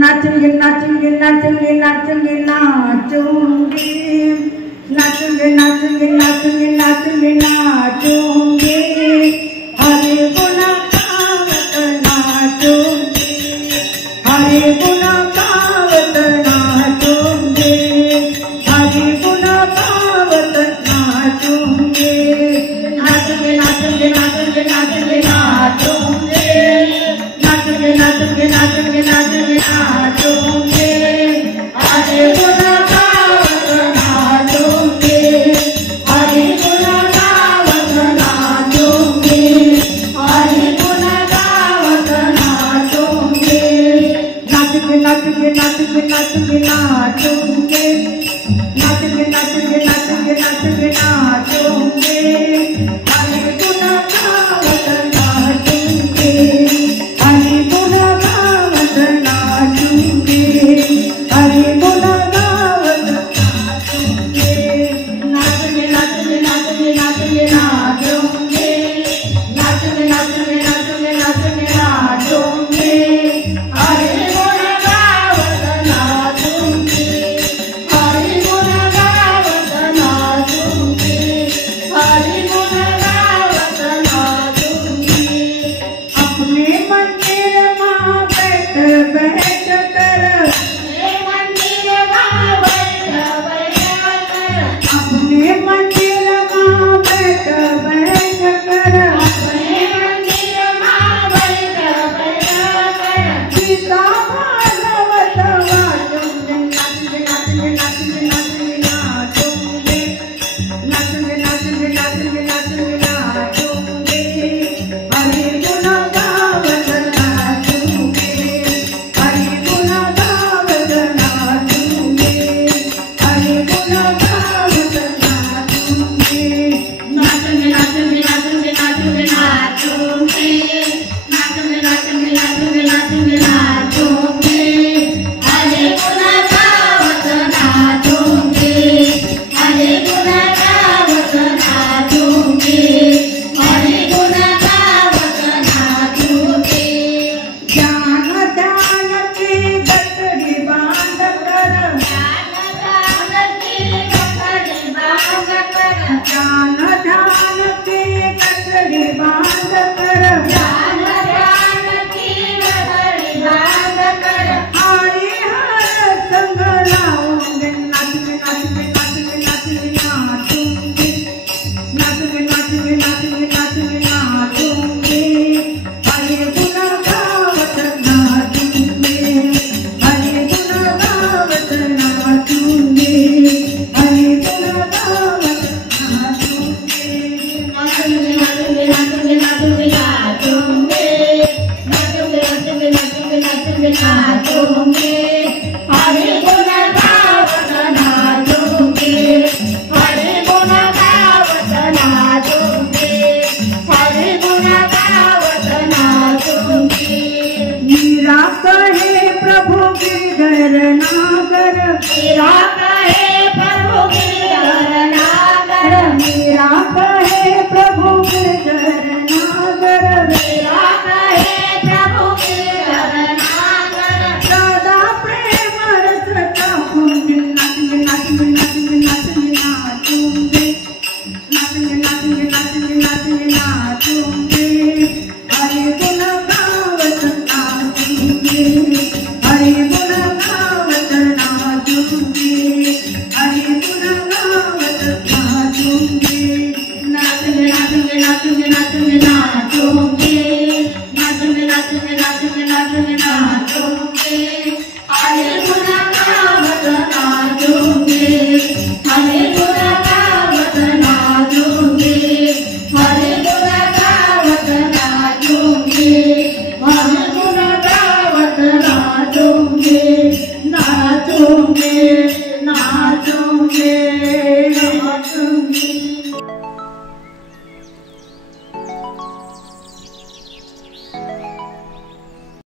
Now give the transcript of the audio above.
नाचूंगे नाचूंगे नाचूंगे नाचूंगे नाचूंगे नाचूंगे नाचूंगे नाचूंगे नाचूंगे नाचूंगे हरे गुना गावत नाचूंगे हरे गुना गावत नाचूंगे हरे गुना गावत नाचूंगे नाचूंगे नाचूंगे नाचूंगे नाचूंगे नाचूंगे नाचूंगे नाचूंगे नाचूंगे नाचूंगे नाचूंगे हरे गुना गावत नाचूंगे हरे गुना गावत नाचूंगे हरे गुना गावत नाचूंगे नाचूंगे नाचूंगे नाचूंगे नाचूंगे नाचूंगे नाचूंगे नाचूंगे नाचूंगे नाचूंगे नाचूंगे हरे गुना गावत नाचूंगे हरे गुना गावत नाचूंगे हरे गुना गावत नाचूंगे नाचूंगे नाचूंगे नाचूंगे नाचूंगे नाचूंगे नाचूंगे नाचूंगे नाचूंगे नाचूंगे नाचूंगे हरे गुना गावत नाचूंगे हरे गुना गावत नाचूंगे हरे गुना गावत नाचूंगे अपने मंदिर मां बैठ बैठ कर अपने मंदिर मां बैठ बैठ कर अपने मंदिर मां बैठ बैठ कर अपने मंदिर मां बैठ बैठ कर सीता भागवत वाचूंगे नाचूंगे नाचूंगे नाचूंगे नाचूंगे नाचूंगे नाचूंगे नाचूंगे नाचूंगे नाचूंगे नाचूंगे हरे गुना गावत नाचूंगे हरे गुना गावत नाचूंगे हरे गुना गावत नाचूंगे नाचूंगे नाचूंगे नाचूंगे नाचूंगे नाचूंगे नाचूंगे नाचूंगे नाचूंगे नाचूंगे नाचूंगे हरे गुना गावत नाचूंगे हरे गुना गावत नाचूंगे हरे गुना गावत नाचूंगे ज्ञान ध्यान की गठड़ी बांध कर ज्ञान ध्यान की गठड़ी बांध कर ज्ञान ध्यान की गठड़ी बांध कर ज्ञान ध्यान की गठड़ी बांध कर हरि हर संग लाऊंगे नाचूंगे नाचूंगे नाचूंगे नाचूंगे नाचूंगे नाचूंगे नाचूंगे नाचूंगे नाचूंगे नाचूंगे हरे गुना गावत नाचूंगे हरे गुना गावत नाचूंगे हरे गुना गावत नाचूंगे नाचूंगे नाचूंगे नाचूंगे नाचूंगे नाचूंगे नाचूंगे नाचूंगे नाचूंगे नाचूंगे नाचूंगे हरे गुना गावत नाचूंगे हरे गुना गावत नाचूंगे हरे गुना गावत नाचूंगे मीरा कहे प्रभु गिरधर नागर मीरा कहे प्रभु गिरधर नागर मीरा कहे प्रभु गिरधर नागर मीरा कहे प्रभु गिरधर नागर सदा प्रेम रस चाहूंगी नाचूंगे नाचूंगे नाचूंगे नाचूंगे नाचूंगे नाचूंगे नाचूंगे नाचूंगे नाचूंगे नाचूंगे हरे गुना गावत नाचूंगे हरे गुना गावत नाचूंगे हरे गुना गावत नाचूंगे नाचूंगे नाचूंगे नाचूंगे नाचूंगे नाचूंगे